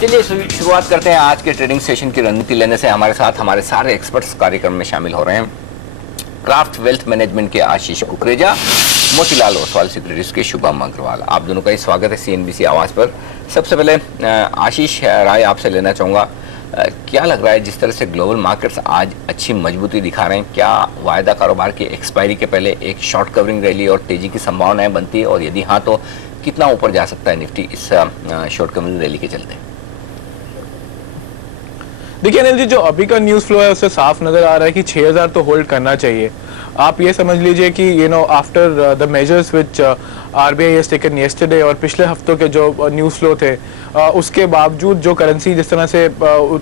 चलिए शुरुआत करते हैं आज के ट्रेडिंग सेशन की रणनीति लेने से। हमारे साथ हमारे सारे एक्सपर्ट्स कार्यक्रम में शामिल हो रहे हैं। क्राफ्ट वेल्थ मैनेजमेंट के आशीष कुकरेजा, मोतीलाल ओसवाल सिक्योरिटीज के शुभम अग्रवाल, आप दोनों का ही स्वागत है CNBC आवाज पर। सबसे पहले आशीष, राय आपसे लेना चाहूँगा, क्या लग रहा है जिस तरह से ग्लोबल मार्केट्स आज अच्छी मजबूती दिखा रहे हैं, क्या वायदा कारोबार की एक्सपायरी के पहले एक शॉर्ट कवरिंग रैली और तेजी की संभावनाएं बनती है, और यदि हाँ तो कितना ऊपर जा सकता है निफ्टी इस शॉर्ट कवरिंग रैली के चलते? देखिए अनिल जी, जो अभी का न्यूज़ फ्लो है उससे साफ नजर आ रहा है कि 6000 तो होल्ड करना चाहिए। आप ये समझ लीजिए कि after the measures which RBI has taken yesterday और पिछले हफ्तों के जो न्यूज़ फ्लो थे, उसके बावजूद जो करेंसी जिस तरह से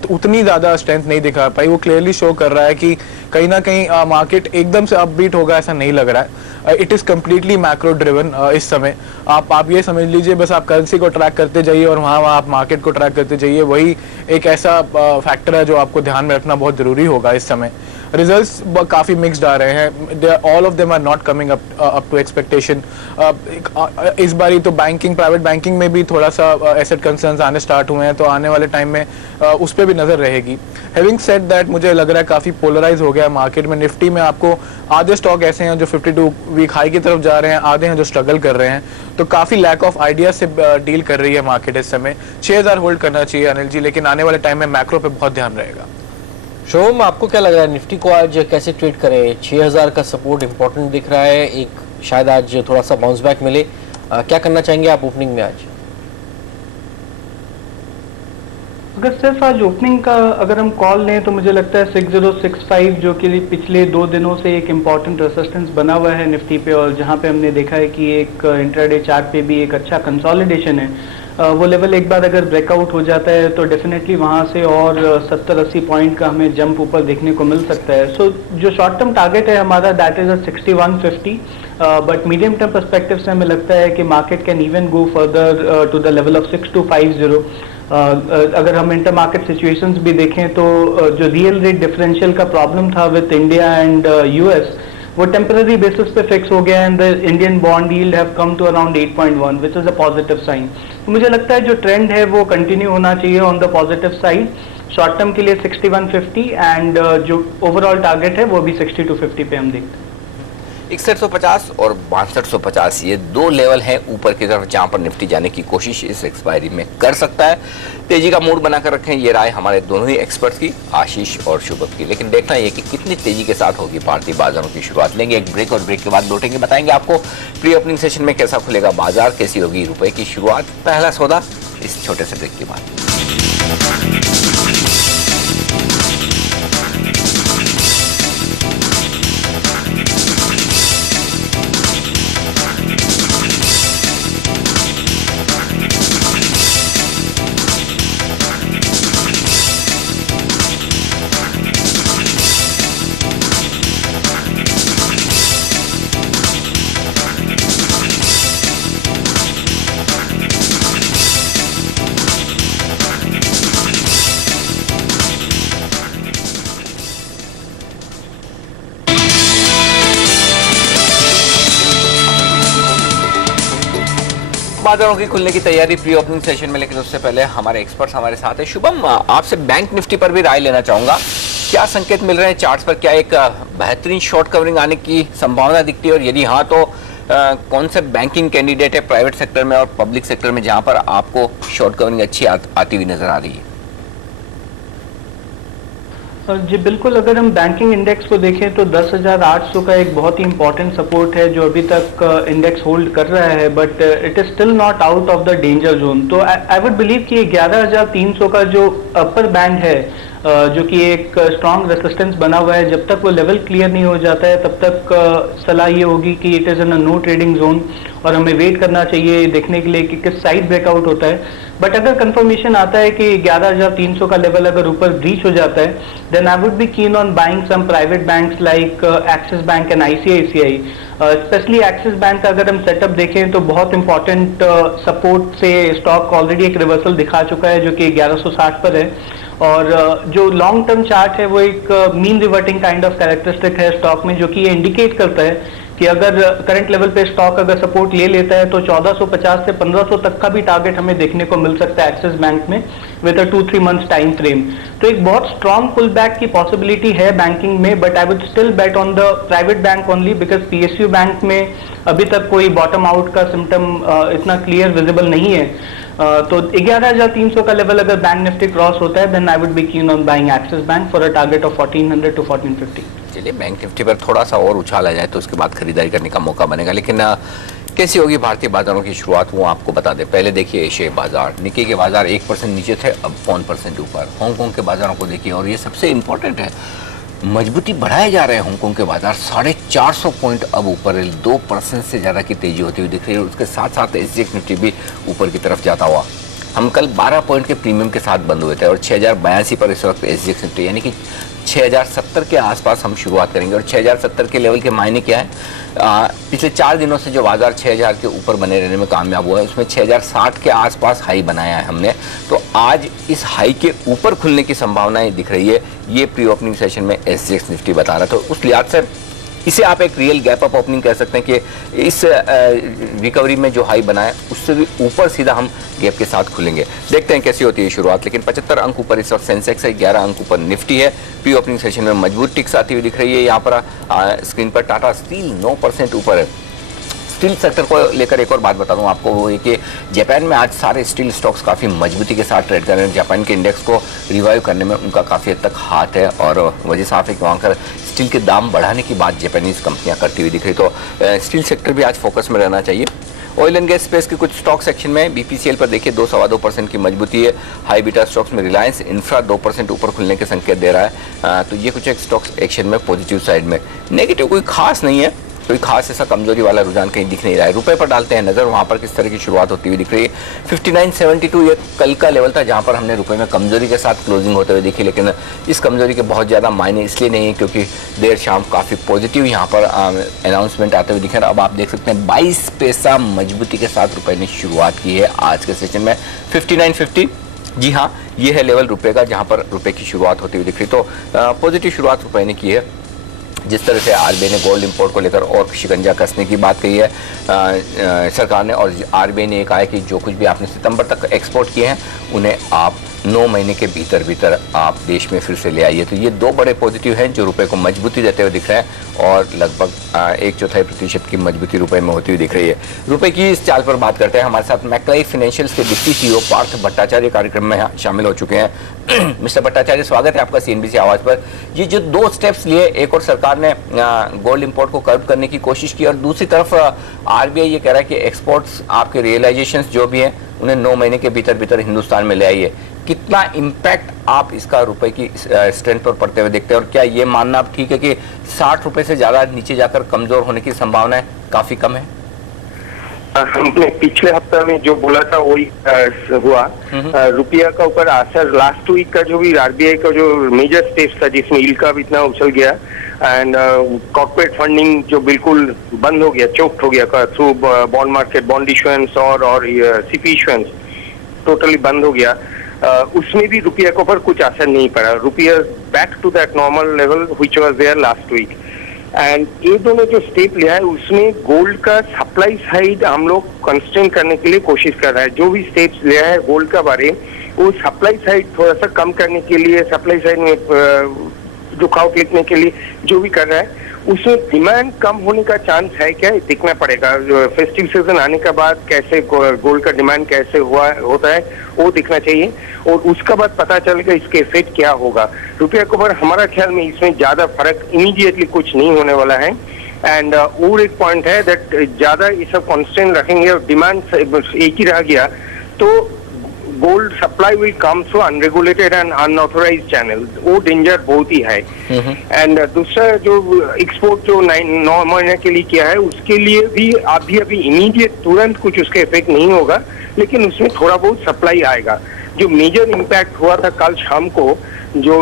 उतनी ज़्यादा स्ट्रेंथ नहीं दिखा पाई, वो क्लियरली शो कर रहा है कि कहीं ना कहीं मार्केट एकदम से अपबीट होगा ऐसा नहीं लग रहा है। It is completely macro driven इस समय। आप ये समझ लीजिए, बस आप करेंसी को ट्रैक करते जाइए और वहाँ आप मार्केट को ट्रैक करते जाइए, वही एक ऐसा फैक्टर है जो आपको ध्यान में रखना बहुत ज़रूरी होगा इस समय। रिजल्ट्स काफ़ी मिक्स्ड आ रहे हैं, all of them are not coming up to expectation. इस बारी तो प्राइवेट बैंकिंग में भी थोड़ा सा एसेट कंसर्न्स आने स्टार्ट हुए हैं, तो आने वाले टाइम में उस पर भी नज़र रहेगी। हैविंग सेड दैट, मुझे लग रहा है काफ़ी पोलराइज हो गया है मार्केट में। निफ्टी में आपको आधे स्टॉक ऐसे हैं जो 52 वीक हाई की तरफ जा रहे हैं, आधे हैं जो स्ट्रगल कर रहे हैं, तो काफ़ी लैक ऑफ आइडिया से डील कर रही है मार्केट इस समय। 6000 होल्ड करना चाहिए अनिल जी, लेकिन आने वाले टाइम में मैक्रो पे बहुत ध्यान रहेगा। शोम, आपको क्या लग रहा है निफ्टी को आज कैसे ट्रेड करें? 6000 का सपोर्ट इंपॉर्टेंट दिख रहा है, एक शायद आज थोड़ा सा बाउंस बैक मिले। क्या करना चाहेंगे आप ओपनिंग में आज? अगर सिर्फ आज ओपनिंग का अगर हम कॉल लें तो मुझे लगता है 6065 जो कि पिछले 2 दिनों से एक इम्पॉर्टेंट रेसिस्टेंस बना हुआ है निफ्टी पे, और जहां पे हमने देखा है कि एक इंट्राडे चार्ट पे भी एक अच्छा कंसोलिडेशन है, वो लेवल एक बार अगर ब्रेकआउट हो जाता है तो डेफिनेटली वहाँ से और 70-80 पॉइंट का हमें जंप ऊपर देखने को मिल सकता है। सो जो शॉर्ट टर्म टारगेट है हमारा, that is 6150, but medium term perspective से हमें लगता है कि market can even go further to the level of 6250। अगर हम इंटर मार्केट सिचुएशंस भी देखें तो जो रियल रेट डिफरेंशियल का प्रॉब्लम था विद इंडिया एंड US, वो टेम्पररी बेसिस पे फिक्स हो गया, and the Indian bond yield have come to around 8.1 which is a positive sign. तो मुझे लगता है जो ट्रेंड है वो कंटिन्यू होना चाहिए on the positive side. Short term के लिए 6150 एंड जो ओवरऑल टारगेट है वो भी 6250 पे हम देखते हैं। 6150 और 6250, ये 2 लेवल हैं ऊपर की तरफ जहां पर निफ्टी जाने की कोशिश इस एक्सपायरी में कर सकता है। तेजी का मूड बनाकर रखें, ये राय हमारे दोनों ही एक्सपर्ट्स की, आशीष और शुभम की। लेकिन देखना ये कि कितनी तेजी के साथ होगी भारतीय बाजारों की शुरुआत। लेंगे एक ब्रेक और ब्रेक के बाद लौटेंगे, बताएंगे आपको प्री ओपनिंग सेशन में कैसा खुलेगा बाजार, कैसी होगी रुपए की शुरुआत। पहला सौदा इस छोटे से ब्रेक के बाद। बाजारों की खुलने की तैयारी प्री ओपनिंग सेशन में, लेकिन उससे पहले हमारे एक्सपर्ट्स हमारे साथ हैं। शुभम, आपसे बैंक निफ्टी पर भी राय लेना चाहूंगा। क्या संकेत मिल रहे हैं चार्ट्स पर? क्या एक बेहतरीन शॉर्ट कवरिंग आने की संभावना दिखती है, और यदि हाँ तो कौन से बैंकिंग कैंडिडेट है प्राइवेट सेक्टर में और पब्लिक सेक्टर में जहां पर आपको शॉर्ट कवरिंग अच्छी आती हुई नजर आ रही है? जी बिल्कुल, अगर हम बैंकिंग इंडेक्स को देखें तो 10,800 का एक बहुत ही इंपॉर्टेंट सपोर्ट है जो अभी तक इंडेक्स होल्ड कर रहा है, but it is still not out of the danger zone. तो आई वुड बिलीव कि 11,300 का जो अपर बैंड है, जो कि एक स्ट्रॉन्ग रेसिस्टेंस बना हुआ है, जब तक वो लेवल क्लियर नहीं हो जाता है तब तक सलाह ये होगी कि it is in a no trading zone, और हमें वेट करना चाहिए देखने के लिए कि किस साइड ब्रेकआउट होता है। बट अगर कंफर्मेशन आता है कि 11,300 का लेवल अगर ऊपर ब्रीच हो जाता है, then I would be keen on buying some private banks like Axis bank and ICICI। Specially Axis bank का अगर हम सेटअप देखें तो बहुत इंपॉर्टेंट सपोर्ट से स्टॉक ऑलरेडी एक रिवर्सल दिखा चुका है जो कि 1160 पर है, और जो लॉन्ग टर्म चार्ट है वो एक mean reverting kind of characteristic है स्टॉक में, जो कि ये इंडिकेट करता है कि अगर करंट लेवल पे स्टॉक अगर सपोर्ट ले लेता है तो 1450 से 1500 तक का भी टारगेट हमें देखने को मिल सकता है एक्सिस बैंक में with a 2-3 months time frame. तो एक बहुत स्ट्रॉन्ग पुल बैक की पॉसिबिलिटी है बैंकिंग में, but I would still bet on the private bank only, because PSU bank में अभी तक कोई बॉटम आउट का सिम्टम इतना क्लियर विजिबल नहीं है। तो 11,300 का लेवल अगर बैंक निफ्टी क्रॉस होता है then I would be keen on buying Axis bank for a target of 1400 to 1450। चलिए बैंक निफ्टी पर थोड़ा सा और उछाल आ जाए तो उसके बाद खरीदारी करने का मौका बनेगा, लेकिन कैसी होगी भारतीय बाजारों की शुरुआत वो आपको बता दें। पहले देखिए एशियाई बाजार, निक्की के बाजार 1% नीचे थे, अब 1% ऊपर। हांगकांग के बाजारों को देखिए, और ये सबसे इंपॉर्टेंट है, मजबूती बढ़ाए जा रहे हैं हांगकांग के बाजार, 450 पॉइंट अब ऊपर है, 2% से ज़्यादा की तेजी होती हुई दिख रही है। उसके साथ साथ एसजीएक्स निफ्टी भी ऊपर की तरफ जाता हुआ। हम कल 12 पॉइंट के प्रीमियम के साथ बंद हुए थे और 6082 पर इस वक्त एसजीएक्स निफ्टी, यानी कि 6070 के आसपास हम शुरुआत करेंगे। और 6070 के लेवल के मायने क्या है, पिछले 4 दिनों से जो बाजार 6000 के ऊपर बने रहने में कामयाब हुआ है, उसमें 6060 के आसपास हाई बनाया है हमने। तो आज इस हाई के ऊपर खुलने की संभावनाएं दिख रही है, ये प्री ओपनिंग सेशन में एसजीएक्स निफ्टी बता रहा था। तो उस लिहाज से इसे आप एक रियल गैप अप ओपनिंग कह सकते हैं कि इस रिकवरी में जो हाई बना है उससे भी ऊपर सीधा हम गैप के साथ खुलेंगे। देखते हैं कैसी होती है शुरुआत। लेकिन 75 अंक ऊपर इस वक्त सेंसेक्स है, 11 अंक ऊपर निफ्टी है। प्री ओपनिंग सेशन में मजबूत टिक्स आती हुई दिख रही है। यहाँ पर स्क्रीन पर टाटा स्टील 9% ऊपर है। स्टील सेक्टर को लेकर एक और बात बता दूं आपको, वो ये कि जापान में आज सारे स्टील स्टॉक्स काफ़ी मजबूती के साथ ट्रेड कर रहे हैं। जापान के इंडेक्स को रिवाइव करने में उनका काफ़ी हद तक हाथ है और वजह साफ है कि वहाँ कर स्टील के दाम बढ़ाने की बात जापानीज कंपनियां करती हुई दिख रही। तो स्टील सेक्टर भी आज फोकस में रहना चाहिए। ऑयल एंड गैस स्पेस के कुछ स्टॉक सेक्शन में बीपीसीएल पर देखिए 2-2.25% की मजबूती है। हाई बीटा स्टॉक्स में रिलायंस इंफ्रा 2% ऊपर खुलने के संकेत दे रहा है। तो ये कुछ एक स्टॉक्स एक्शन में पॉजिटिव साइड में। नेगेटिव कोई खास नहीं है, कोई खास ऐसा कमजोरी वाला रुझान कहीं दिख नहीं रहा है। रुपए पर डालते हैं नजर, वहां पर किस तरह की शुरुआत होती हुई दिख रही है। 59.72 ये कल का लेवल था जहां पर हमने रुपए में कमजोरी के साथ क्लोजिंग होते हुए देखी, लेकिन इस कमजोरी के बहुत ज्यादा मायने इसलिए नहीं है क्योंकि देर शाम काफी पॉजिटिव यहां पर अनाउंसमेंट आते हुए दिखे। अब आप देख सकते हैं 22 पैसा मजबूती के साथ रुपए ने शुरुआत की है आज के सेशन में। 59.50 जी हाँ, ये है लेवल रुपए का जहां पर रुपए की शुरुआत होती हुई दिख रही। तो पॉजिटिव शुरुआत रुपए ने की है। जिस तरह से आरबीआई ने गोल्ड इंपोर्ट को लेकर और शिकंजा कसने की बात कही है सरकार ने, और आरबीआई ने कहा है कि जो कुछ भी आपने सितंबर तक एक्सपोर्ट किए हैं उन्हें आप 9 महीने के भीतर भीतर आप देश में फिर से ले आइए। तो ये दो बड़े पॉजिटिव हैं जो रुपए को मजबूती देते हुए दिख रहे हैं और लगभग 1/4% की मजबूती रुपए में होती हुई दिख रही है। रुपए की इस चाल पर बात करते हैं। हमारे साथ मैक्लाई फाइनेंशियल्स के डिप्टी सीईओ पार्थ भट्टाचार्य कार्यक्रम में शामिल हो चुके हैं। मिस्टर भट्टाचार्य, स्वागत है आपका सीएनबीसी आवाज पर। ये जो 2 स्टेप्स लिए, एक और सरकार ने गोल्ड इंपोर्ट को कर्ब करने की कोशिश की और दूसरी तरफ आरबीआई ये कह रहा है कि एक्सपोर्ट्स आपके रियलाइजेशन जो भी हैं उन्हें 9 महीने के भीतर भीतर हिंदुस्तान में ले आइए। कितना इम्पैक्ट आप इसका रुपए की स्ट्रेंथ पर पड़ते हुए देखते हैं, और क्या ये मानना अब ठीक है कि 60 रुपए से ज्यादा नीचे जाकर कमजोर होने की संभावना काफी कम है? हमने पिछले हफ्ते में जो बोला था वही हुआ। रुपया का ऊपर असर लास्ट वीक का जो भी आरबीआई का जो मेजर स्टेप्स था जिसमें यील्ड कर्व इतना उछल गया एंड कॉर्पोरेट फंडिंग जो बिल्कुल बंद हो गया, चोक्ड हो गया through bond market, bond issuance और सीपी इशुएंस टोटली बंद हो गया। उसमें भी रुपया के ऊपर कुछ असर नहीं पड़ा। रुपया back to that normal level which was there last week. And ये दोनों जो स्टेप लिया है उसमें गोल्ड का सप्लाई साइड हम लोग कंस्ट्रेन करने के लिए कोशिश कर रहा है। जो भी स्टेप्स लिया है गोल्ड का बारे, वो सप्लाई साइड थोड़ा सा कम करने के लिए, सप्लाई साइड में रुकावट लिखने के लिए जो भी कर रहा है उसमें डिमांड कम होने का चांस है क्या, देखना पड़ेगा। फेस्टिव सीजन आने के बाद कैसे गोल्ड का डिमांड कैसे होता है वो देखना चाहिए और उसका बाद पता चलेगा इसके इफेक्ट क्या होगा। रुपया के ऊपर हमारा ख्याल में इसमें ज्यादा फर्क इमीडिएटली कुछ नहीं होने वाला है। एंड और एक पॉइंट है दैट ज्यादा ये सब कॉन्स्टेंट रखेंगे और डिमांड एक ही रह गया तो gold supply will come through unregulated and unauthorised channel, वो डेंजर बहुत ही है। एंड दूसरा जो एक्सपोर्ट जो 9 महीने के लिए किया है उसके लिए भी अभी इमीडिएट तुरंत कुछ उसका इफेक्ट नहीं होगा, लेकिन उसमें थोड़ा बहुत सप्लाई आएगा। जो मेजर इम्पैक्ट हुआ था कल शाम को, जो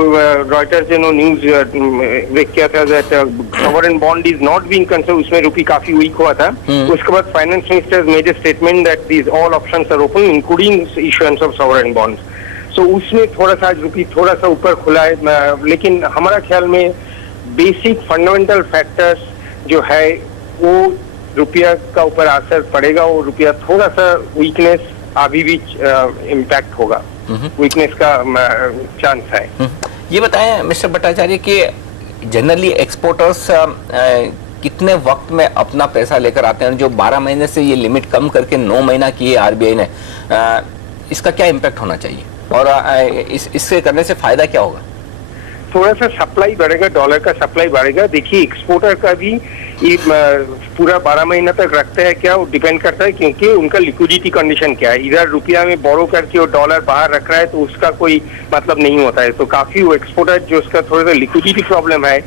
रॉयटर्स ने न्यूज किया था that sovereign bond is not being considered, उसमें रुपी काफी वीक हुआ था। उसके बाद finance minister made a statement that these all options are open including issuance of sovereign bonds. So उसमें थोड़ा सा रुपी थोड़ा सा ऊपर खुला है, लेकिन हमारा ख्याल में बेसिक फंडामेंटल फैक्टर्स जो है वो रुपया का ऊपर असर पड़ेगा और रुपया थोड़ा सा वीकनेस अभी भी इम्पैक्ट होगा, वीकनेस का चांस है। ये बताएं मिस्टर भट्टाचार्य कि जनरली एक्सपोर्टर्स कितने वक्त में अपना पैसा लेकर आते हैं? जो 12 महीने से ये लिमिट कम करके 9 महीना की है आरबीआई ने, इसका क्या इम्पैक्ट होना चाहिए और इससे करने से फायदा क्या होगा? थोड़ा सा सप्लाई बढ़ेगा, डॉलर का सप्लाई बढ़ेगा। देखिए एक्सपोर्टर का भी ये पूरा 12 महीना तक रखता है क्या, वो डिपेंड करता है, क्योंकि उनका लिक्विडिटी कंडीशन क्या है। इधर रुपया में बोरो करके वो डॉलर बाहर रख रहा है तो उसका कोई मतलब नहीं होता है। तो काफी वो एक्सपोर्टर जो उसका थोड़ा सा लिक्विडिटी प्रॉब्लम है,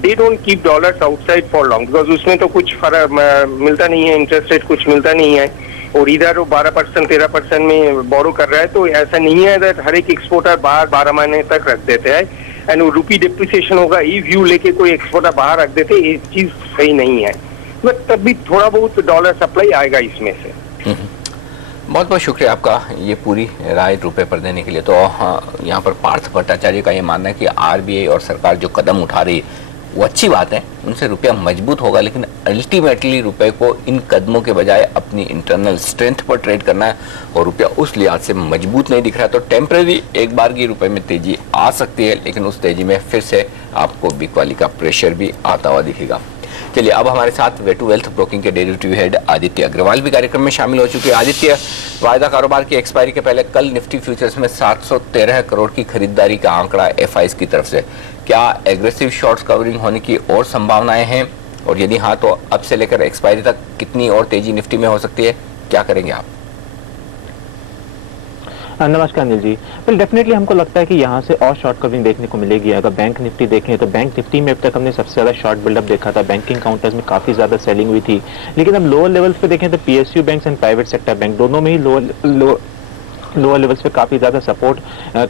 they don't keep dollars outside for long, because उसमें तो कुछ फर्क मिलता नहीं है, इंटरेस्ट रेट कुछ मिलता नहीं है, और इधर वो 12% 13% में बोरो कर रहा है। तो ऐसा नहीं है दैट हर एक एक्सपोर्टर बाहर 12 महीने तक रख देते हैं एंड वो रुपी डिप्रिसिएशन होगा ये व्यू लेके कोई एक्सपोर्टर बाहर रख देते, ये चीज सही नहीं है। बट तब भी थोड़ा बहुत डॉलर सप्लाई आएगा इसमें से। बहुत बहुत शुक्रिया आपका ये पूरी राय रुपए पर देने के लिए। तो यहाँ पर पार्थ भट्टाचार्य का ये मानना है कि आरबीआई और सरकार जो कदम उठा रही है वो अच्छी बात है, उनसे रुपया मजबूत होगा, लेकिन अल्टीमेटली रुपए को इन कदमों के बजाय अपनी इंटरनल स्ट्रेंथ पर ट्रेड करना है और रुपया उस लिहाज से मजबूत नहीं दिख रहा है। तो टेम्परेरी एक बार की रुपए में तेजी आ सकती है, लेकिन उस तेजी में फिर से आपको बिकवाली का प्रेशर भी आता हुआ दिखेगा। चलिए अब हमारे साथ वेटू वेल्थ ब्रोकिंग के डेरिवेटिव हेड आदित्य अग्रवाल भी कार्यक्रम में शामिल हो चुके हैं। आदित्य, वायदा कारोबार की एक्सपायरी के पहले कल निफ्टी फ्यूचर्स में 713 करोड़ की खरीदारी का आंकड़ा एफआईज की तरफ से, क्या एग्रेसिव शॉर्ट्स कवरिंग होने की और संभावनाएं हैं? और यदि हाँ तो अब से लेकर एक्सपायरी तक कितनी और तेजी निफ्टी में हो सकती है, क्या करेंगे आप? नमस्कार अनिल जी। वेल डेफिनेटली हमको लगता है कि यहाँ से और शॉर्ट कवरिंग देखने को मिलेगी। अगर बैंक निफ्टी देखें तो बैंक निफ्टी में अब तक हमने सबसे ज्यादा शॉर्ट बिल्डअप देखा था, बैंकिंग काउंटर्स में काफी ज्यादा सेलिंग हुई थी। लेकिन अब लोअर लेवल्स पे देखें तो PSU bank and private sector bank दोनों में ही लोअर लेवल्स पे काफी ज्यादा सपोर्ट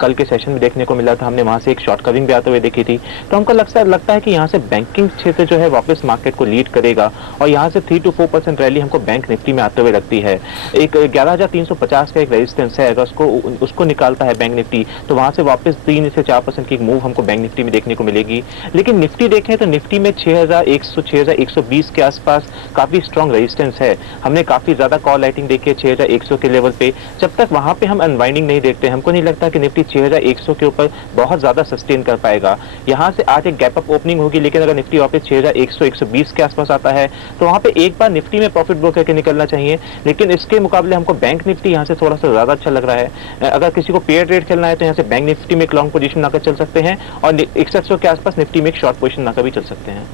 कल के सेशन में देखने को मिला था। हमने वहां से एक शॉर्ट कवरिंग भी आते हुए देखी थी। तो हमको लगता है कि यहाँ से बैंकिंग क्षेत्र जो है वापस मार्केट को लीड करेगा और यहाँ से 3 to 4% रैली हमको बैंक निफ्टी में आते हुए लगती है। एक 11,350 का एक रेजिस्टेंस है, अगर उसको निकालता है बैंक निफ्टी तो वहां से वापस 3 से 4% की एक मूव हमको बैंक निफ्टी में देखने को मिलेगी। लेकिन निफ्टी देखें तो निफ्टी में 6,100 6,120 के आसपास काफी स्ट्रॉन्ग रेजिस्टेंस है। हमने काफी ज्यादा कॉल लाइटिंग देखी है 6,100 के लेवल पे। जब तक वहां पे हम अनवाइंडिंग नहीं देखते हमको नहीं लगता कि निफ्टी 6,100 के ऊपर बहुत ज्यादा सस्टेन कर पाएगा। यहां से आज एक गैप अप ओपनिंग होगी, लेकिन अगर निफ्टी वापस 6,100 120 के आसपास आता है तो वहां पे एक बार निफ्टी में प्रॉफिट बुक करके निकलना चाहिए। लेकिन इसके मुकाबले हमको बैंक निफ्टी यहां से थोड़ा सा ज्यादा अच्छा लग रहा है। अगर किसी को पेयर ट्रेड खेलना है तो यहाँ से बैंक निफ्टी में एक लॉन्ग पोजीशन लाकर चल सकते हैं और 6100 के आसपास निफ्टी में एक शॉर्ट पोजीशन लाकर भी चल सकते हैं।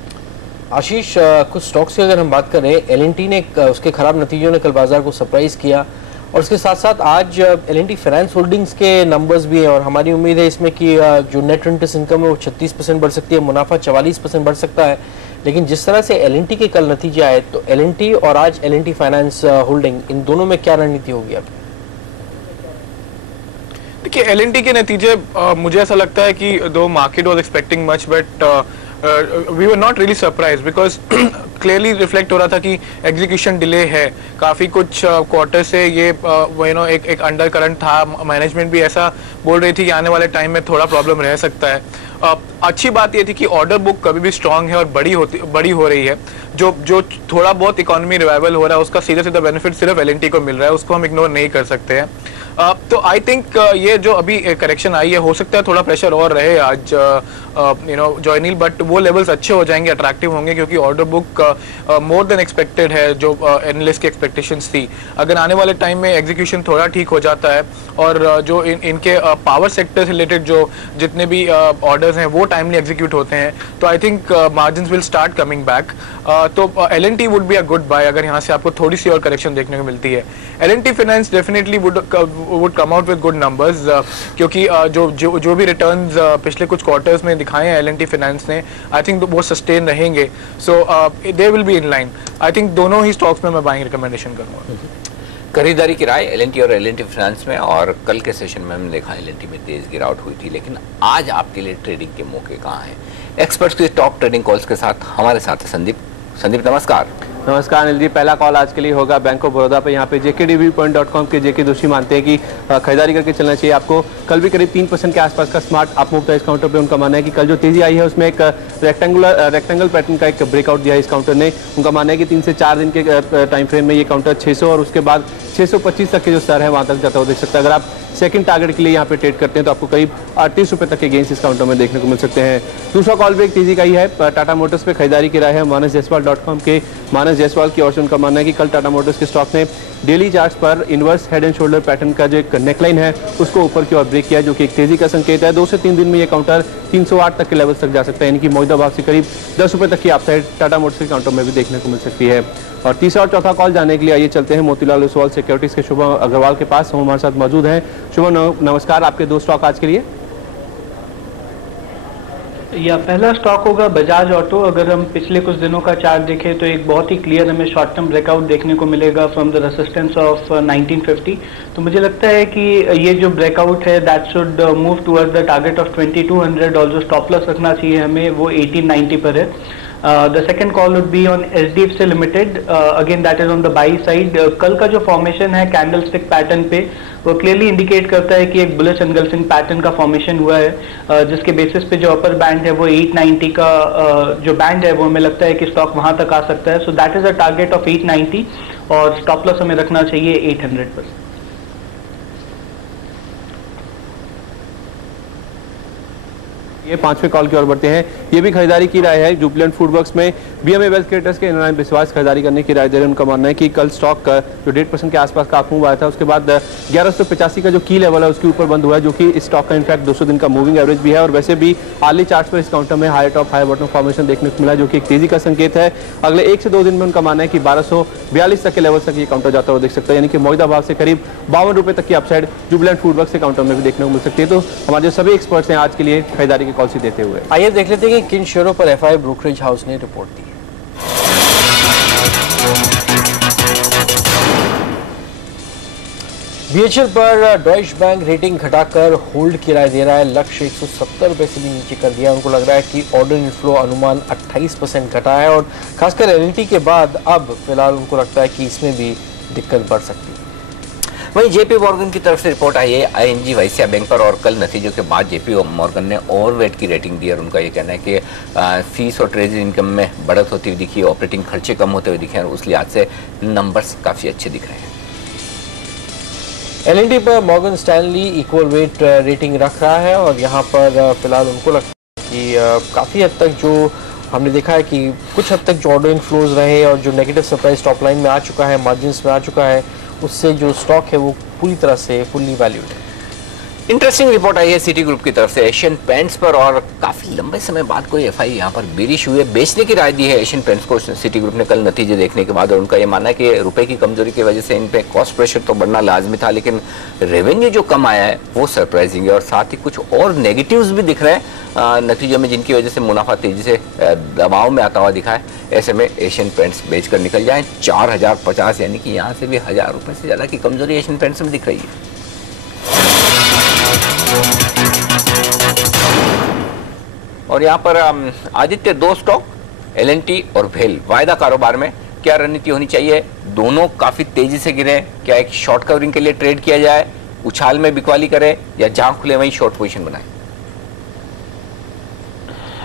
आशीष, कुछ स्टॉक्स की अगर हम बात करें, एल&टी ने उसके खराब नतीजों ने कल बाजार को सरप्राइज किया और उसके साथ साथ आज एल&टी फाइनेंस होल्डिंग्स के नंबर्स भी हैं और हमारी उम्मीद है इसमें कि जो नेट इंटरेस्ट इनकम है वो 36% बढ़ सकती है, मुनाफा 44% बढ़ सकता है। लेकिन जिस तरह से एल&टी के कल नतीजे आए तो एल&टी और आज एल&टी फाइनेंस होल्डिंग, इन दोनों में क्या रणनीति होगी आपकी? देखिए एल&टी के नतीजे मुझे ऐसा लगता है कि दो market was expecting much but we were not really surprise because clearly reflect हो रहा था कि एग्जीक्यूशन डिले है। काफ़ी कुछ क्वार्टर से ये एक अंडर करंट था। मैनेजमेंट भी ऐसा बोल रही थी कि आने वाले टाइम में थोड़ा प्रॉब्लम रह सकता है। अच्छी बात ये थी कि ऑर्डर बुक कभी भी स्ट्रांग है और बड़ी हो रही है। जो थोड़ा बहुत इकोनॉमी रिवाइवल हो रहा है उसका सीधा सीधा बेनिफिट सिर्फ एल&टी को मिल रहा है, उसको हम इग्नोर नहीं कर सकते हैं। तो आई थिंक ये जो अभी करेक्शन आई है हो सकता है थोड़ा प्रेशर और रहे आज जॉयनील, बट वो लेवल्स अच्छे हो जाएंगे, अट्रैक्टिव होंगे क्योंकि order book more than expected है जो एनालिस्ट की एक्सपेक्टेशंस थी। अगर आने वाले टाइम में एग्जीक्यूशन थोड़ा ठीक हो जाता है और जो इनके पावर सेक्टर से रिलेटेड जो जितने भी ऑर्डर्स हैं वो टाइमली एग्जीक्यूट होते हैं तो I think margins will start coming back. तो L&T would be a good buy अगर यहाँ से आपको थोड़ी सी और करेक्शन देखने को मिलती है। L&T finance definitely would come out with good numbers क्योंकि जो भी रिटर्न्स पिछले कुछ क्वार्टर्स में दिखाए हैं एल&टी फाइनेंस ने, आई थिंक वो सस्टेन रहेंगे। So they will be in line. I think दोनों ही स्टॉक्स में मैं बाइंग रिकमेंडेशन करूंगा। खरीदारी की राय एल&टी और एल&टी फाइनेंस में, और कल के सेशन में हमने देखा एल&टी में तेज गिरावट हुई थी, लेकिन आज आपके लिए ट्रेडिंग के मौके कहाँ हैं? एक्सपर्ट्स के टॉप ट्रेडिंग कॉल्स के साथ हमारे साथ संदीप। संदीप नमस्कार। नमस्कार अनिल जी, पहला कॉल आज के लिए होगा बैंक ऑफ बड़ौदा पे। यहाँ पे JKDVPoint.com के जेके जोशी मानते हैं कि खरीदारी करके चलना चाहिए आपको। कल भी करीब 3% के आसपास का स्मार्ट अप मूव था इस काउंटर पे। उनका मानना है कि कल जो तेजी आई है उसमें एक रेक्टेंगल पैटर्न का एक ब्रेकआउट दिया है इस काउंटर ने। उनका मानना है कि 3 से 4 दिन के टाइम फ्रेम में ये काउंटर 600 और उसके बाद 625 तक के जो स्तर है वहां तक जाता हुआ देख सकता है। अगर आप सेकंड टारगेट के लिए यहाँ पे ट्रेड करते हैं तो आपको करीब 38 रुपए तक के गेंस इस काउंटर में देखने को मिल सकते हैं। दूसरा कॉल भी एक तेजी का ही है। टाटा मोटर्स पे खरीदारी की राय है ManasJaiswal.com के मानस जायसवाल की ओर से। उनका मानना है कि कल टाटा मोटर्स के स्टॉक ने डेली चार्ट्स पर inverse head and shoulder pattern का जो एक नेकलाइन है उसको ऊपर की ओर ब्रेक किया, जो कि एक तेजी का संकेत है। 2 से 3 दिन में ये काउंटर 308 तक के लेवल तक जा सकता है, यानी कि मौजूदा भाव से करीब 10 रुपए तक की अपसाइड टाटा मोटर्स के काउंटर में भी देखने को मिल सकती है। और तीसरा और चौथा कॉल जाने के लिए आइए चलते हैं मोतीलाल ओसवाल सिक्योरिटीज के शुभम अग्रवाल के पास। हम हमारे साथ मौजूद हैं। शुभम नमस्कार, आपके 2 स्टॉक आज के लिए। या पहला स्टॉक होगा बजाज ऑटो। अगर हम पिछले कुछ दिनों का चार्ट देखें तो एक बहुत ही क्लियर हमें शॉर्ट टर्म ब्रेकआउट देखने को मिलेगा फ्रॉम द रेसिस्टेंस ऑफ 1950। तो मुझे लगता है कि ये जो ब्रेकआउट है that should move towards the target of 2200 और जो स्टॉप लॉस रखना चाहिए हमें वो 1890 पर है। The second call would be on SDFC Limited. Again that is on the buy side. कल का जो फॉर्मेशन है कैंडल स्टिक पैटर्न पे वो क्लियरली इंडिकेट करता है कि एक बुलिश एनगल्फिंग पैटर्न का फॉर्मेशन हुआ है, जिसके बेसिस पे जो अपर बैंड है वो 890 का जो बैंड है वो हमें लगता है कि स्टॉक वहां तक आ सकता है। So that is a target of 890 और स्टॉप लॉस हमें रखना चाहिए 800 पर। ये 5वें कॉल की ओर बढ़ते हैं। ये भी खरीदारी की राय है। जुबिलेंट फूडवर्क्स में BMA वेल्थ क्रिएटर्स के इनराम विश्वास खरीदारी करने की राय दे रहे हैं। उनका मानना है कि कल स्टॉक जो 1.5% के आसपास का मूव आया था उसके बाद 1185 का जो की लेवल है उसके ऊपर बंद हुआ है, जो कि इस स्टॉक का इनफैक्ट 200 दिन का मूविंग एवरेज भी है। और वैसे भी हार्ली चार्ट पर इस काउंटर में high top high bottom formation देखने को मिला, जो कि एक तेजी का संकेत है। अगले 1 से 2 दिन में उनका मानना है कि 1242 तक के लेवल तक ये काउंटर जाता हुआ देख सकता है, यानी कि मौजूदा भाव से करीब 52 रुपए तक की अपसाइड जुबिलेंट फूडवर्क्स के काउंटर में भी देखने को मिल सकती है। तो हमारे जो सभी एक्सपर्ट्स हैं आज के लिए खरीदारी की पॉलिसी देते हुए आइए देख लेते हैं कि किन शेयरों पर FI ब्रोकरेज हाउस ने रिपोर्ट दी है। BHL पर डॉइच बैंक रेटिंग घटाकर होल्ड की राय दे रहा है। लक्ष्य 170 रुपए से भी नीचे कर दिया। उनको लग रहा है कि ऑर्डर इनफ्लो अनुमान 28% घटा है और खासकर LNT के बाद अब फिलहाल उनको लगता है कि इसमें भी दिक्कत बढ़ सकती है। वहीं JP मॉर्गन की तरफ से रिपोर्ट आई है ING वैश्या बैंक पर और कल नतीजों के बाद JP मॉर्गन ने ओवरवेट की रेटिंग दी और उनका ये कहना है कि फीस और ट्रेजरी इनकम में बढ़त होती हुई दिखी, ऑपरेटिंग खर्चे कम होते हुए दिखे और उस लिहाज से नंबर्स काफ़ी अच्छे दिख रहे हैं। LNT पर Morgan Stanley equal weight rating रख रहा है और यहाँ पर फिलहाल उनको लगता है कि काफ़ी हद तक जो हमने देखा है कि कुछ हद तक जो ऑर्डर इनफ्लोज रहे और जो नेगेटिव सरप्राइज टॉप लाइन में आ चुका है, मार्जिन्स में आ चुका है, उससे जो स्टॉक है वो पूरी तरह से फुल्ली वैल्यूड है। इंटरेस्टिंग रिपोर्ट आई है सिटी ग्रुप की तरफ से एशियन पेंट्स पर और काफी लंबे समय बाद कोई FI यहाँ पर बेरिश हुई है, बेचने की राय दी है एशियन पेंट्स को सिटी ग्रुप ने कल नतीजे देखने के बाद। और उनका ये मानना है कि रुपए की कमजोरी की वजह से इन पे कॉस्ट प्रेशर तो बढ़ना लाजमी था, लेकिन रेवेन्यू जो कम आया है वो सरप्राइजिंग है और साथ ही कुछ और नेगेटिव्स भी दिख रहे हैं नतीजों में, जिनकी वजह से मुनाफा तेजी से दबाव में आता हुआ दिखा है। ऐसे में एशियन पेंट्स बेचकर निकल जाए 4050, यानी कि यहाँ से भी 1000 रुपए से ज्यादा की कमजोरी एशियन पेंट्स में दिख रही है। और यहाँ पर आदित्य 2 स्टॉक LNT और भेल वायदा कारोबार में क्या रणनीति होनी चाहिए? दोनों काफी तेजी से गिरे, क्या एक शॉर्ट कवरिंग के लिए ट्रेड किया जाए, उछाल में बिकवाली करें या जहां खुले वहीं शॉर्ट पोजीशन बनाए?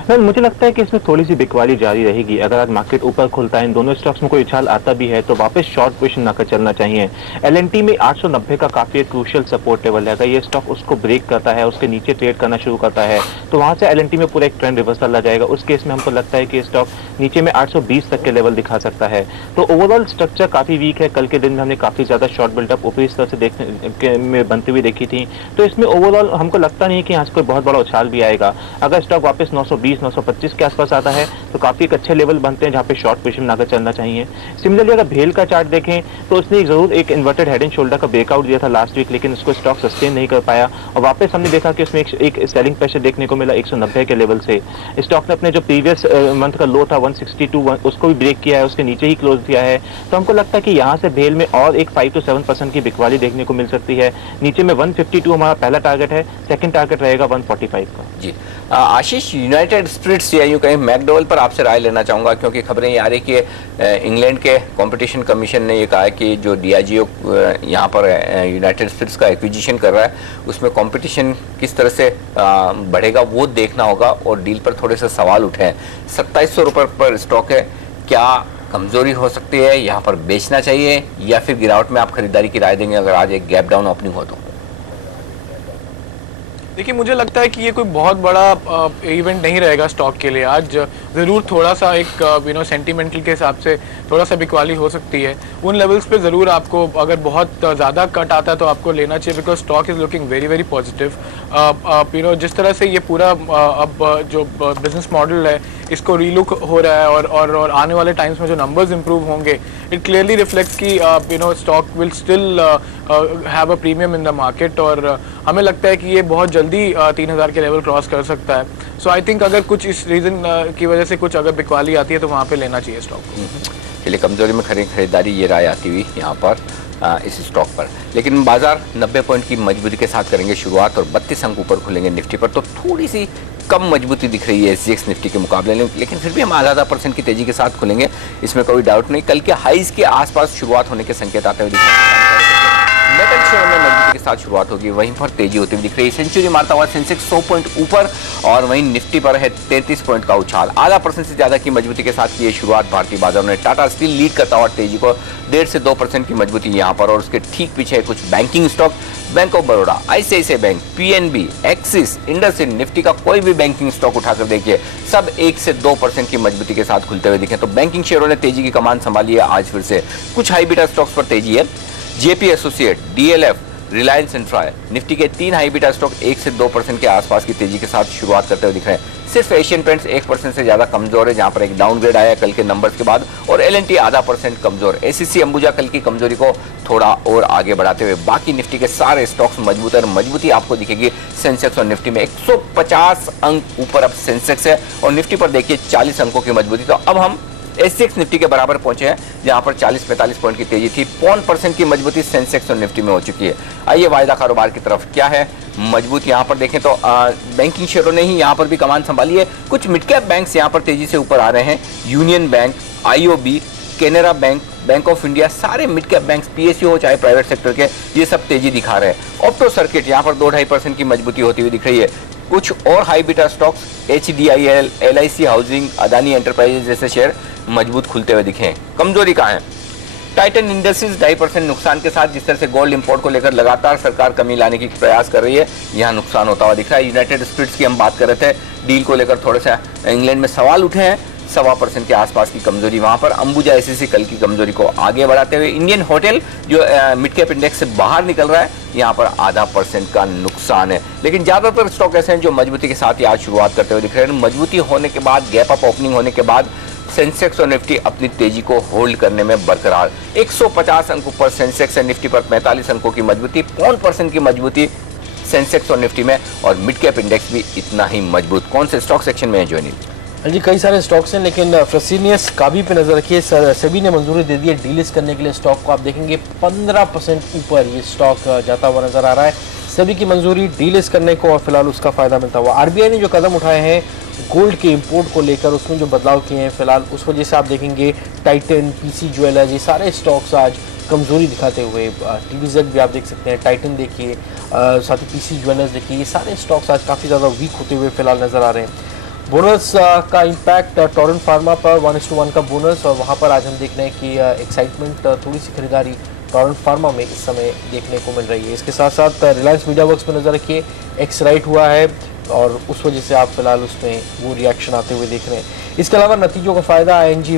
मुझे लगता है कि इसमें थोड़ी सी बिकवाली जारी रहेगी। अगर आज मार्केट ऊपर खुलता है, इन दोनों स्टॉक्स में कोई उछाल आता भी है तो वापस शॉर्ट पोजीशन ना कर चलना चाहिए। LNT में 890 का काफी क्रूशियल सपोर्ट लेवल है। अगर ये स्टॉक उसको ब्रेक करता है, उसके नीचे ट्रेड करना शुरू करता है तो वहां से LNT में पूरा एक ट्रेंड रिवर्सल आ जाएगा। उस केस में हमको लगता है कि स्टॉक नीचे में 820 तक के लेवल दिखा सकता है। तो ओवरऑल स्ट्रक्चर काफी वीक है। कल के दिन में हमने काफी ज्यादा शॉर्ट बिल्डअप ऊपरी स्तर से देखने में बनती हुई देखी थी, तो इसमें ओवरऑल हमको लगता नहीं है कि यहाँ से कोई बहुत बड़ा उछाल भी आएगा। अगर स्टॉक वापस 920 925 के आसपास आता है तो काफी एक अच्छे लेवल बनते हैं जहां पे शॉर्ट पोजीशन बनाकर चलना चाहिए। सिमिलरली अगर भेल का चार्ट देखें तो उसने जरूर एक इन्वर्टेड हेड एंड शोल्डर का ब्रेकआउट दिया था लास्ट वीक, लेकिन उसको स्टॉक सस्टेन नहीं कर पाया और वापस हमने देखा कि उसमें एक सेलिंग प्रेशर देखने को मिला 190 के लेवल से। स्टॉक ने अपने जो प्रीवियस मंथ का लो था 162 उसको भी ब्रेक किया है, उसके नीचे ही क्लोज किया है। तो हमको लगता है कि यहाँ से भेल में और एक 5 to 7% की बिकवाली देखने को मिल सकती है। नीचे में 152 हमारा पहला टारगेट है, सेकंड टारगेट रहेगा 145 का। जी आशीष, यूनाइटेड यूनाइटेड स्पिरिट्स या यूं कहीं मैकडोवेल पर आपसे राय लेना चाहूँगा, क्योंकि खबरें ये आ रही कि इंग्लैंड के कंपटीशन कमीशन ने ये कहा है कि जो डियाजियो यहाँ पर यूनाइटेड स्पिरिट्स का एक्विजिशन कर रहा है उसमें कंपटीशन किस तरह से बढ़ेगा वो देखना होगा, और डील पर थोड़े से सवाल उठे हैं। 2700 रुपये पर स्टॉक है, क्या कमजोरी हो सकती है, यहाँ पर बेचना चाहिए या फिर गिरावट में आप खरीदारी की राय देंगे अगर आज एक गैप डाउन ओपनिंग हो तो? देखिए, मुझे लगता है कि ये कोई बहुत बड़ा इवेंट नहीं रहेगा स्टॉक के लिए। आज ज़रूर थोड़ा सा एक सेंटिमेंटल के हिसाब से थोड़ा सा बिकवाली हो सकती है। उन लेवल्स पे ज़रूर आपको अगर बहुत ज़्यादा कट आता है तो आपको लेना चाहिए, because stock is looking very very positive. जिस तरह से ये पूरा अब जो बिजनेस मॉडल है इसको रीलुक हो रहा है और आने वाले टाइम्स में जो नंबर्स इंप्रूव होंगे, इट क्लियरली रिफ्लेक्ट्स कि stock will still have a premium in the market, और हमें लगता है कि ये बहुत जल्दी 3000 के लेवल क्रॉस कर सकता है। सो आई थिंक अगर कुछ इस रीज़न की वजह से कुछ अगर बिकवाली आती है तो वहाँ पे लेना चाहिए स्टॉक को। चलिए, कमजोरी में खरीदारी ये राय आती हुई यहाँ पर इस स्टॉक पर। लेकिन बाजार 90 पॉइंट की मजबूती के साथ करेंगे शुरुआत और 32 अंक ऊपर खुलेंगे निफ्टी पर, तो थोड़ी सी कम मजबूती दिख रही है एसजीएक्स निफ्टी के मुकाबले, लेकिन फिर भी हम आधा % की तेजी के साथ खुलेंगे, इसमें कोई डाउट नहीं। कल के हाईज के आसपास शुरुआत होने के संकेत आते हुए दिख रहे हैं। मेटल शेयर में मजबूती के साथ शुरुआत होगी, वहीं पर तेजी होती हुई दिख रही है। सेंचुरी मारता हुआ सेंसेक्स 100 पॉइंट ऊपर और वहीं निफ्टी पर है 33 पॉइंट का उछाल। आधा % से ज्यादा की मजबूती के साथ की शुरुआत भारतीय बाजारों ने। टाटा स्टील लीड करता हुआ तेजी को 1.5 से 2% की मजबूती यहाँ पर, और उसके ठीक पीछे कुछ banking stock, bank of Baroda, ICICI bank, PNB, axis, IndusInd, Nifty का कोई भी बैंकिंग स्टॉक उठाकर देखिए, सब 1 से 2% की मजबूती के साथ खुलते हुए दिखे। तो बैंकिंग शेयरों ने तेजी की कमान संभाली है आज फिर से। कुछ हाई बीटा स्टॉक्स पर तेजी है, JP associate, DLF, Reliance infra. Nifty के 3 हाई बीटा स्टॉक 1 से 2% के आसपास की तेजी के साथ शुरुआत करते हुए दिख रहे हैं। सिर्फ एशियन पेंट्स 1% से ज्यादा कमजोर है, जहां पर एक डाउनग्रेड आया कल के नंबर्स के बाद, और एलएनटी आधा % कमजोर। एसीसी अंबुजा कल की कमजोरी को थोड़ा और आगे बढ़ाते हुए बाकी निफ्टी के सारे स्टॉक्स मजबूत है, और मजबूती आपको दिखेगी सेंसेक्स और निफ्टी में। 150 अंक ऊपर अब सेंसेक्स है और निफ्टी पर देखिए 40 अंकों की मजबूती। तो अब हम एसजीएक्स निफ्टी के बराबर पहुंचे हैं, जहां पर 40-45 पॉइंट की तेजी थी। 0.5% की मजबूती सेंसेक्स और निफ्टी में हो चुकी है। आइए वायदा कारोबार की तरफ, क्या है मजबूत यहाँ पर देखें तो बैंकिंग शेयरों ने ही यहाँ पर भी कमान संभाली है। कुछ मिड कैप बैंक्स यहाँ पर तेजी से ऊपर आ रहे हैं, union bank, IOB, Canara bank, bank of India, सारे मिड कैप बैंक्स, पीएसयू हो चाहे प्राइवेट सेक्टर के, ये सब तेजी दिखा रहे हैं। ऑप्टो सर्किट यहाँ पर 2-2.5% की मजबूती होती हुई दिख रही है। कुछ और high beta stocks, HDIL, LIC housing, Adani enterprises जैसे शेयर मजबूत खुलते हुए दिखे। कमजोरी कहाँ है? टाइटन इंडस्ट्रीज 2.5% नुकसान के साथ, जिस तरह से गोल्ड इंपोर्ट को लेकर लगातार सरकार कमी लाने की प्रयास कर रही है, यहाँ नुकसान होता हुआ दिख रहा है। यूनाइटेड स्पिरिट्स की हम बात कर रहे थे, डील को लेकर थोड़े से इंग्लैंड में सवाल उठे हैं, 1.25% के आसपास की कमजोरी वहां पर। अंबुजा एसीसी कल की कमजोरी को आगे बढ़ाते हुए। इंडियन होटल जो मिड कैप इंडेक्स से बाहर निकल रहा है, यहाँ पर 0.5% का नुकसान है। लेकिन ज्यादातर स्टॉक ऐसे हैं जो मजबूती के साथ आज शुरुआत करते हुए दिख रहे हैं। मजबूती होने के बाद, गैप अप ओपनिंग होने के बाद सेंसेक्स और निफ्टी अपनी तेजी को होल्ड करने में बरकरार। 150 अंक ऊपर सेंसेक्स है, निफ्टी पर 45 अंकों की मजबूती, 0.5% की मजबूती सेंसेक्स और निफ्टी में, और मिड कैप इंडेक्स भी इतना ही मजबूत। कौन से स्टॉक सेक्शन में है जोनी जी? कई सारे स्टॉक्स हैं, लेकिन फ्रेसिनियस काबी पे नजर रखिए। सेबी ने मंजूरी दे दी है डीलिस्ट करने के लिए स्टॉक को। आप देखेंगे 15% ऊपर ये स्टॉक जाता हुआ नजर आ रहा है। सेबी की मंजूरी डीलिस्ट करने को और फिलहाल उसका फायदा मिलता हुआ। आरबीआई ने जो कदम उठाए हैं गोल्ड के इंपोर्ट को लेकर, उसमें जो बदलाव किए हैं फिलहाल, उस वजह से आप देखेंगे टाइटन, पीसी ज्वेलर्स, ये सारे स्टॉक्स आज कमजोरी दिखाते हुए। टीवीजेड भी आप देख सकते हैं, टाइटन देखिए, साथ ही पीसी ज्वेलर्स देखिए, ये सारे स्टॉक्स आज काफ़ी ज़्यादा वीक होते हुए फिलहाल नजर आ रहे हैं। बोनस का इम्पैक्ट टोरेंट फार्मा पर 1:1 का बोनस, और वहाँ पर आज हम देख रहे हैं कि एक्साइटमेंट, थोड़ी सी खरीदारी टोरेंट फार्मा में इस समय देखने को मिल रही है। इसके साथ साथ रिलायंस मीडिया वर्क्स पर नजर रखिए, एक्स राइट हुआ है और उस वजह से आप फिलहाल उसमें वो रिएक्शन आते हुए देख रहे हैं। इसके अलावा नतीजों का फायदा आईएनजी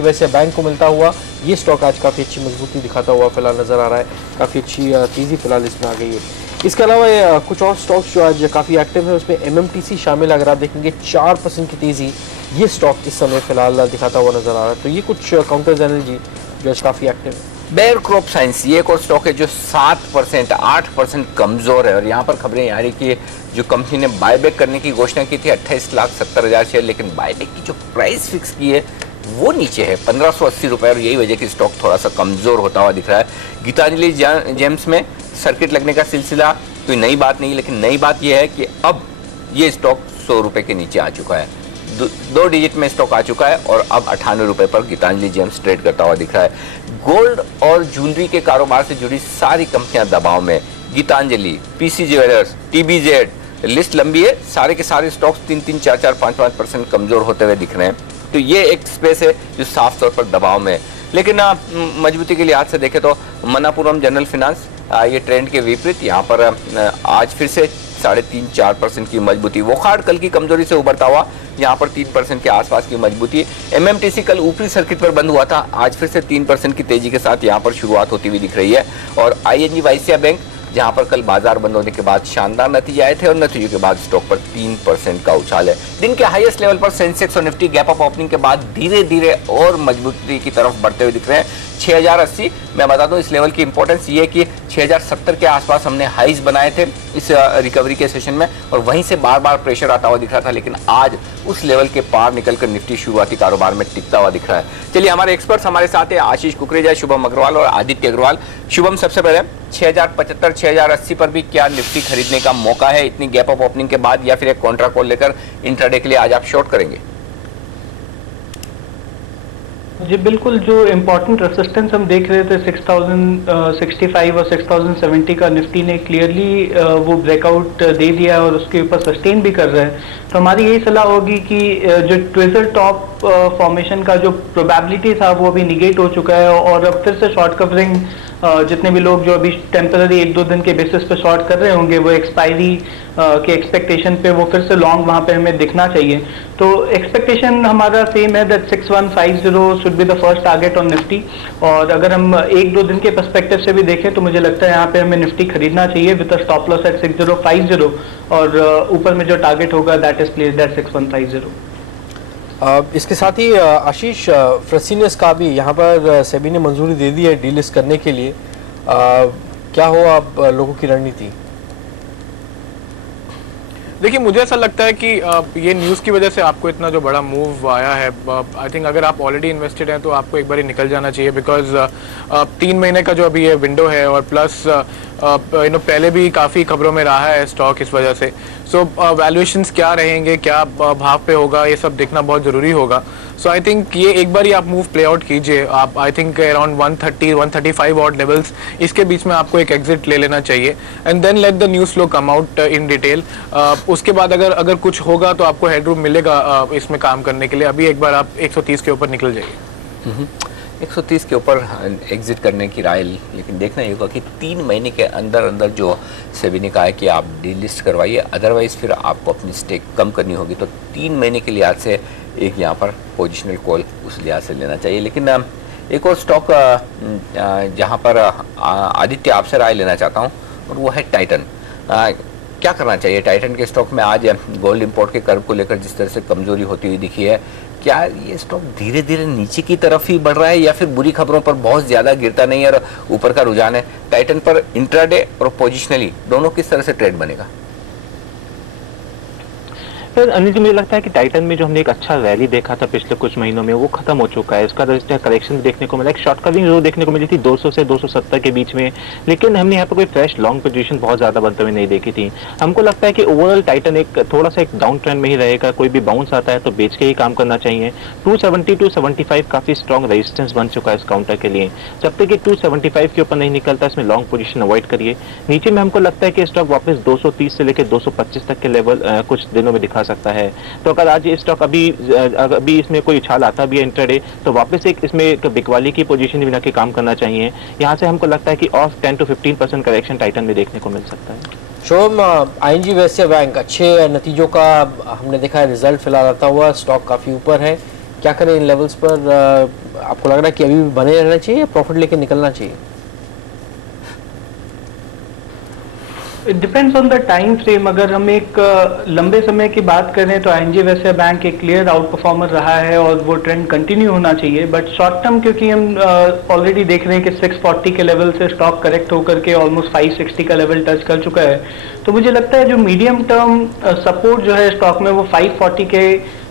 वैश्य बैंक को मिलता हुआ, ये स्टॉक आज काफ़ी अच्छी मजबूती दिखाता हुआ फिलहाल नजर आ रहा है। काफ़ी अच्छी तेज़ी फिलहाल इसमें आ गई है। इसके अलावा कुछ और स्टॉक्स जो आज काफ़ी एक्टिव है, उसमें एमएमटीसी शामिल। अगर आप देखेंगे 4% की तेज़ी ये स्टॉक इस समय फिलहाल दिखाता हुआ नजर आ रहा है। तो ये कुछ काउंटर्स एनर्जी जो काफ़ी एक्टिव है। बेयर क्रॉप साइंस, ये एक और स्टॉक है जो 7%, 8% कमजोर है, और यहाँ पर खबरें आ रही कि जो कंपनी ने बायबैक करने की घोषणा की थी 28,70,000 शेयर, लेकिन बायबैक की जो प्राइस फिक्स की है वो नीचे है 1580 रुपए, और यही वजह कि स्टॉक थोड़ा सा कमजोर होता हुआ दिख रहा है। गीतांजलि जेम्स में सर्किट लगने का सिलसिला कोई नई बात नहीं, लेकिन नई बात यह है कि अब ये स्टॉक 100 रुपए के नीचे आ चुका है। दो डिजिट में स्टॉक आ चुका है और अब 98 रुपए पर गीतांजलि जेम्स ट्रेड करता हुआ दिख रहा है। गोल्ड और ज्वेलरी के कारोबार से जुड़ी सारी कंपनियां दबाव में, Gitanjali, PC jewellers, TBZ, list लंबी है। सारे के सारे स्टॉक्स 3-3, 4-4, 5-5% कमजोर होते हुए दिख रहे हैं। तो ये एक स्पेस है जो साफ तौर पर दबाव में है। लेकिन मजबूती के लिहाज से देखें तो मनापुरम जनरल फाइनेंस ये ट्रेंड के विपरीत यहाँ पर आज फिर से 3.5-4% की मजबूती। वोखार्ड कल की कमजोरी से उभरता हुआ यहाँ पर 3% के आसपास की मजबूती। एमएमटीसी कल ऊपरी सर्किट पर बंद हुआ था, आज फिर से 3% की तेजी के साथ यहाँ पर शुरुआत होती हुई दिख रही है। और आईएनजी वाइसिया बैंक जहां पर कल बाजार बंद होने के बाद शानदार नतीजे आए थे और नतीजों के बाद स्टॉक पर 3% का उछाल है। दिन के हाईएस्ट लेवल पर सेंसेक्स और निफ्टी गैप अप ओपनिंग के बाद धीरे धीरे और मजबूती की तरफ बढ़ते हुए दिख रहे हैं। 6080, मैं बता दूं इस लेवल की इंपॉर्टेंस ये है कि 6070 के आसपास हमने हाईज बनाए थे इस रिकवरी के सेशन में और वहीं से बार बार प्रेशर आता हुआ दिख रहा था, लेकिन आज उस लेवल के पार निकलकर निफ्टी शुरुआती कारोबार में टिकता हुआ दिख रहा है। चलिए हमारे एक्सपर्ट्स हमारे साथ है, आशीष कुकरेजा, शुभम अग्रवाल और आदित्य अग्रवाल। शुभम, सबसे पहले 6075, 6080 पर भी क्या निफ्टी खरीदने का मौका है इतनी गैप अप ओपनिंग के बाद, या फिर एक कॉन्ट्रा कॉल लेकर इंट्राडे के लिए आज आप शॉर्ट करेंगे? जी बिल्कुल, जो इम्पोर्टेंट रेसिस्टेंस हम देख रहे थे 6065 और 6070 का निफ्टी ने क्लियरली वो ब्रेकआउट दे दिया और उसके ऊपर सस्टेन भी कर रहे हैं। तो हमारी यही सलाह होगी कि जो ट्विजर टॉप फॉर्मेशन का जो प्रोबेबिलिटी था वो अभी निगेट हो चुका है और अब फिर से शॉर्ट कवरिंग जितने भी लोग जो अभी टेम्पररी 1-2 दिन के बेसिस पे शॉर्ट कर रहे होंगे वो एक्सपायरी के एक्सपेक्टेशन पे वो फिर से लॉन्ग वहां पे हमें दिखना चाहिए। तो एक्सपेक्टेशन हमारा सेम है that 6150 should be the first target on Nifty. और अगर हम 1-2 दिन के पर्सपेक्टिव से भी देखें तो मुझे लगता है यहाँ पे हमें निफ्टी खरीदना चाहिए with a stop loss at 6050 और ऊपर में जो टारगेट होगा दैट इज प्लेस्ड एट 6150। इसके साथ ही आशीष, फ्रेसिनेस का भी यहाँ पर सेबी ने मंजूरी दे दी है डीलिस्ट करने के लिए, क्या हो आप लोगों की रणनीति? देखिए, मुझे ऐसा लगता है कि ये न्यूज़ की वजह से आपको इतना जो बड़ा मूव आया है, आई थिंक अगर आप ऑलरेडी इन्वेस्टेड हैं तो आपको एक बार ही निकल जाना चाहिए, बिकॉज 3 महीने का जो अभी ये विंडो है और प्लस पहले भी काफ़ी खबरों में रहा है स्टॉक इस वजह से। सो वैल्यूएशंस क्या रहेंगे, क्या भाव पे होगा, ये सब देखना बहुत ज़रूरी होगा। सो आई थिंक ये एक बार ही आप मूव प्ले आउट कीजिए। आप I think around 130-135 odd levels, इसके बीच में आपको एक एग्जिट ले लेना चाहिए and then let the news flow come out in detail. उसके बाद अगर कुछ होगा तो आपको हेडरूम मिलेगा इसमें काम करने के लिए। अभी एक बार आप 130 के ऊपर निकल जाइए। 130 के ऊपर एग्जिट करने की राय, लेकिन देखना ये होगा कि 3 महीने के अंदर अंदर जो सेबी ने कहा है कि आप डीलिस्ट करवाइए, अदरवाइज फिर आपको अपनी स्टेक कम करनी होगी। तो 3 महीने के लिहाज से एक यहाँ पर पोजिशनल कॉल उस लिहाज से लेना चाहिए। लेकिन एक और स्टॉक जहाँ पर आदित्य आपसे राय लेना चाहता हूँ और वो है टाइटन। क्या करना चाहिए टाइटन के स्टॉक में? आज गोल्ड इंपोर्ट के कर्व को लेकर जिस तरह से कमजोरी होती हुई दिखी है, क्या ये स्टॉक धीरे धीरे नीचे की तरफ ही बढ़ रहा है या फिर बुरी खबरों पर बहुत ज्यादा गिरता नहीं है और ऊपर का रुझान है? टाइटन पर इंट्राडे और पोजिशनली दोनों किस तरह से ट्रेड बनेगा? सर अनिल जी, मुझे लगता है कि टाइटन में जो हमने एक अच्छा रैली देखा था पिछले कुछ महीनों में वो खत्म हो चुका है। इसका रजिस्टर करेक्शन देखने को मिला, एक शॉर्ट कवरिंग जो देखने को मिली थी 200 से 270 के बीच में, लेकिन हमने यहाँ पर कोई फ्रेश लॉन्ग पोजीशन बहुत ज्यादा बनते हुए नहीं देखी थी। हमको लगता है कि ओवरऑल टाइटन एक थोड़ा सा एक डाउन ट्रेंड में ही रहेगा। कोई भी बाउंस आता है तो बेच के ही काम करना चाहिए। 270-275 काफी स्ट्रॉन्ग रेजिस्टेंस बन चुका है इस काउंटर के लिए। जब तक कि 275 के ऊपर नहीं निकलता इसमें लॉन्ग पोजीशन अवॉइड करिए। नीचे में हमको लगता है कि स्टॉक वापस 230 से लेकर 225 तक के लेवल कुछ दिनों में दिखा सकता है। तो अगर आज ये स्टॉक अभी इसमें कोई उछाल आता भी है इंट्राडे तो वापस एक इसमें एक बिकवाली की पोजीशन बना के काम करना चाहिए। यहाँ से हमको लगता है कि ऑफ 10-15% करेक्शन टाइटन में देखने को मिल सकता है। शोम, आईएनजी वाइसिया बैंक अच्छे नतीजों का हमने देखा है रिजल्ट फिलहाल आता हुआ, स्टॉक काफी ऊपर है, क्या करें इन लेवल्स पर? आपको लग रहा है कि अभी भी बने रहना चाहिए या प्रॉफिट लेके निकलना चाहिए? It depends on the time frame. अगर हम एक लंबे समय की बात करें तो आईएनजी वाइसिया बैंक एक क्लियर आउट परफॉर्मर रहा है और वो ट्रेंड कंटिन्यू होना चाहिए। बट शॉर्ट टर्म क्योंकि हम ऑलरेडी देख रहे हैं कि 640 के लेवल से स्टॉक करेक्ट होकर के ऑलमोस्ट 560 का लेवल टच कर चुका है, तो मुझे लगता है जो मीडियम टर्म सपोर्ट जो है स्टॉक में वो 540 के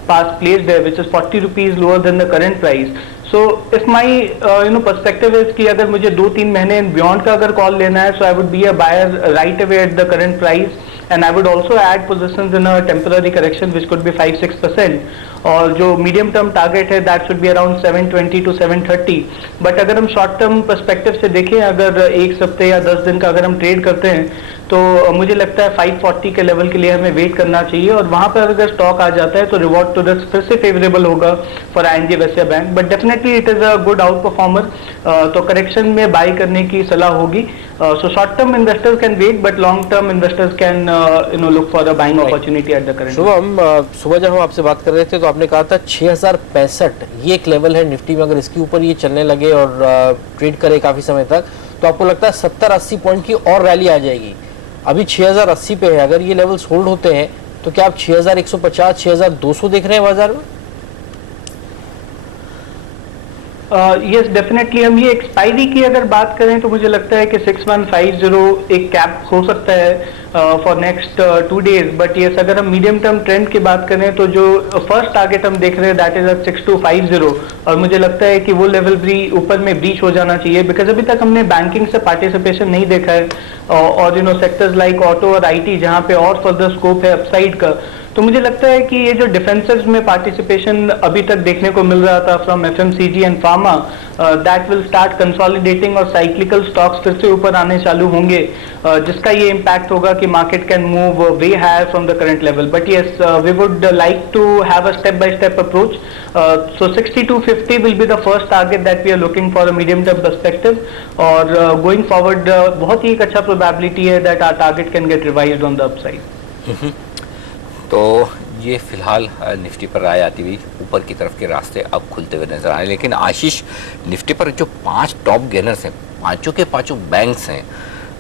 पास प्लेस्ड है, which is 40 rupees lower than the current price. So if my perspective is कि अगर मुझे 2-3 महीने बियॉन्ड का अगर कॉल लेना है, so I would be a buyer right away at the current price and I would also add positions in a temporary correction which could be 5-6%, और जो मीडियम टर्म टारगेट है that should be around 720 to 730। But अगर हम short term perspective से देखें, अगर एक हफ्ते या 10 दिन का अगर हम ट्रेड करते हैं, तो मुझे लगता है 540 के लेवल के लिए हमें वेट करना चाहिए, और वहां पर अगर स्टॉक आ जाता है तो रिवॉर्ड टू रिस्क फिर से फेवरेबल होगा for ING Vysya bank. But definitely it is a good out performer, तो करेक्शन में बाय करने की सलाह होगी। So short term investors can wait, but long term investors can look for a buying opportunity at the current. Shubham, सुबह जब हम आपसे बात कर रहे थे तो आपने कहा था 6065 ये एक लेवल है निफ्टी में, अगर इसके ऊपर ये चलने लगे और ट्रेड करे काफी समय तक, तो आपको लगता है 70-80 पॉइंट की और रैली आ जाएगी। अभी 6080 पे है, अगर ये लेवल्स होल्ड होते हैं तो क्या आप 6150, 6200 देख रहे हैं बाजार में? Yes definitely. हम ये एक्सपायरी की अगर बात करें तो मुझे लगता है कि 6150 एक कैप हो सकता है for next 2 days। But yes, अगर हम मीडियम टर्म ट्रेंड की बात करें तो जो फर्स्ट टारगेट हम देख रहे हैं दैट इज एट 6250, और मुझे लगता है कि वो लेवल भी ऊपर में ब्रीच हो जाना चाहिए, बिकॉज अभी तक हमने बैंकिंग से पार्टिसिपेशन नहीं देखा है, और सेक्टर्स लाइक ऑटो और IT जहां पे और फर्दर स्कोप है अपसाइड का। तो मुझे लगता है कि ये जो डिफेंसिव्स में पार्टिसिपेशन अभी तक देखने को मिल रहा था from FMCG and pharma, that will start consolidating, और साइक्लिकल स्टॉक्स फिर से ऊपर आने चालू होंगे, जिसका ये इम्पैक्ट होगा कि market can move way higher from the current level. But yes, we would like to have a step by step approach. So 6250 will be the first target that we are looking for a medium term perspective, और going forward बहुत ही एक अच्छा probability है that our target can get revised on the upside. तो ये फिलहाल Nifty पर राय आती हुई ऊपर की तरफ के रास्ते अब खुलते हुए नजर आ रहे हैं। लेकिन आशीष, निफ्टी पर जो 5 टॉप गेनर्स हैं, पांचों के पांचों बैंक्स हैं,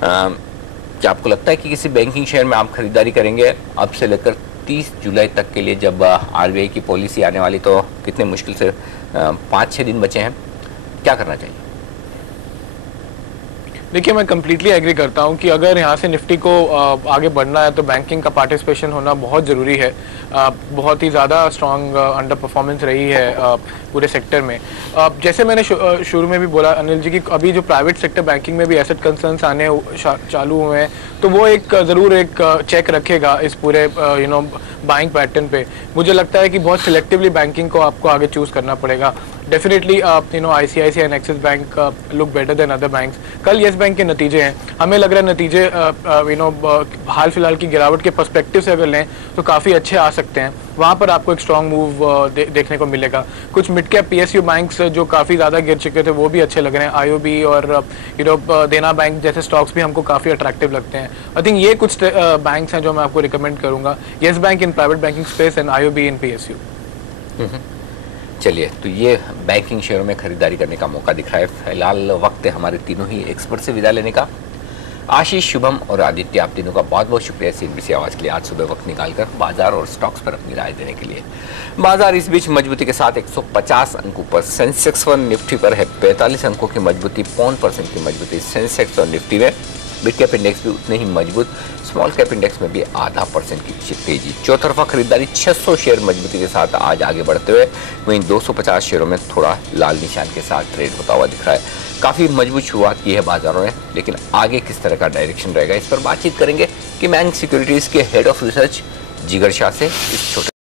क्या आपको लगता है कि किसी बैंकिंग शेयर में आप खरीदारी करेंगे अब से लेकर 30 जुलाई तक के लिए, जब RBI की पॉलिसी आने वाली, तो कितने मुश्किल से 5-6 दिन बचे हैं, क्या करना चाहिए? देखिए, मैं कम्प्लीटली एग्री करता हूं कि अगर यहाँ से निफ्टी को आगे बढ़ना है तो बैंकिंग का पार्टिसिपेशन होना बहुत ज़रूरी है। बहुत ही ज़्यादा स्ट्रॉन्ग अंडर परफॉर्मेंस रही है पूरे सेक्टर में। जैसे मैंने शुरू में भी बोला अनिल जी, कि अभी जो प्राइवेट सेक्टर बैंकिंग में भी एसेट कंसर्न्स आने चालू हुए हैं, तो वो एक ज़रूर एक चेक रखेगा इस पूरे बाइंग पैटर्न पे। मुझे लगता है कि बहुत सिलेक्टिवली बैंकिंग को आपको आगे चूज़ करना पड़ेगा। Definitely ICICI and axis bank look better than other banks. कल येस बैंक के नतीजे हैं, हमें लग रहा है नतीजे हाल फिलहाल की गिरावट के पर्सपेक्टिव से अगर लें तो काफ़ी अच्छे आ सकते हैं। वहाँ पर आपको एक स्ट्रॉन्ग मूव देखने को मिलेगा। कुछ मिड कैप PSU बैंक्स जो काफ़ी ज़्यादा गिर चुके थे वो भी अच्छे लग रहे हैं। IOB और देना बैंक जैसे स्टॉक्स भी हमको काफ़ी अट्रैक्टिव लगते हैं। आई थिंक ये कुछ बैंक्स हैं जो मैं आपको रिकमेंड करूँगा, yes bank in private banking space and IOB in PSU। चलिए, तो ये बैंकिंग शेयरों में खरीदारी करने का मौका दिख रहा है। फिलहाल वक्त है हमारे तीनों ही एक्सपर्ट से विदा लेने का। आशीष, शुभम और आदित्य, आप तीनों का बहुत बहुत शुक्रिया CNBC आवाज़ के लिए आज सुबह वक्त निकालकर बाजार और स्टॉक्स पर अपनी राय देने के लिए। बाजार इस बीच मजबूती के साथ 150 अंकों पर, सेंसेक्स व निफ्टी पर है 45 अंकों की मजबूती, 0.5% की मजबूती सेंसेक्स और निफ्टी में। मिड कैप इंडेक्स भी उतने ही मजबूत, स्मॉल कैप इंडेक्स में भी 0.5% की तेजी। चौतरफा खरीदारी 600 शेयर मजबूती के साथ आज आगे बढ़ते हुए, वहीं 250 शेयरों में थोड़ा लाल निशान के साथ ट्रेड होता हुआ दिख रहा है। काफ़ी मजबूत शुरुआत की है बाजारों ने, लेकिन आगे किस तरह का डायरेक्शन रहेगा इस पर बातचीत करेंगे कि बैंक सिक्योरिटीज़ के हेड ऑफ रिसर्च जिगर शाह से। इस छोटे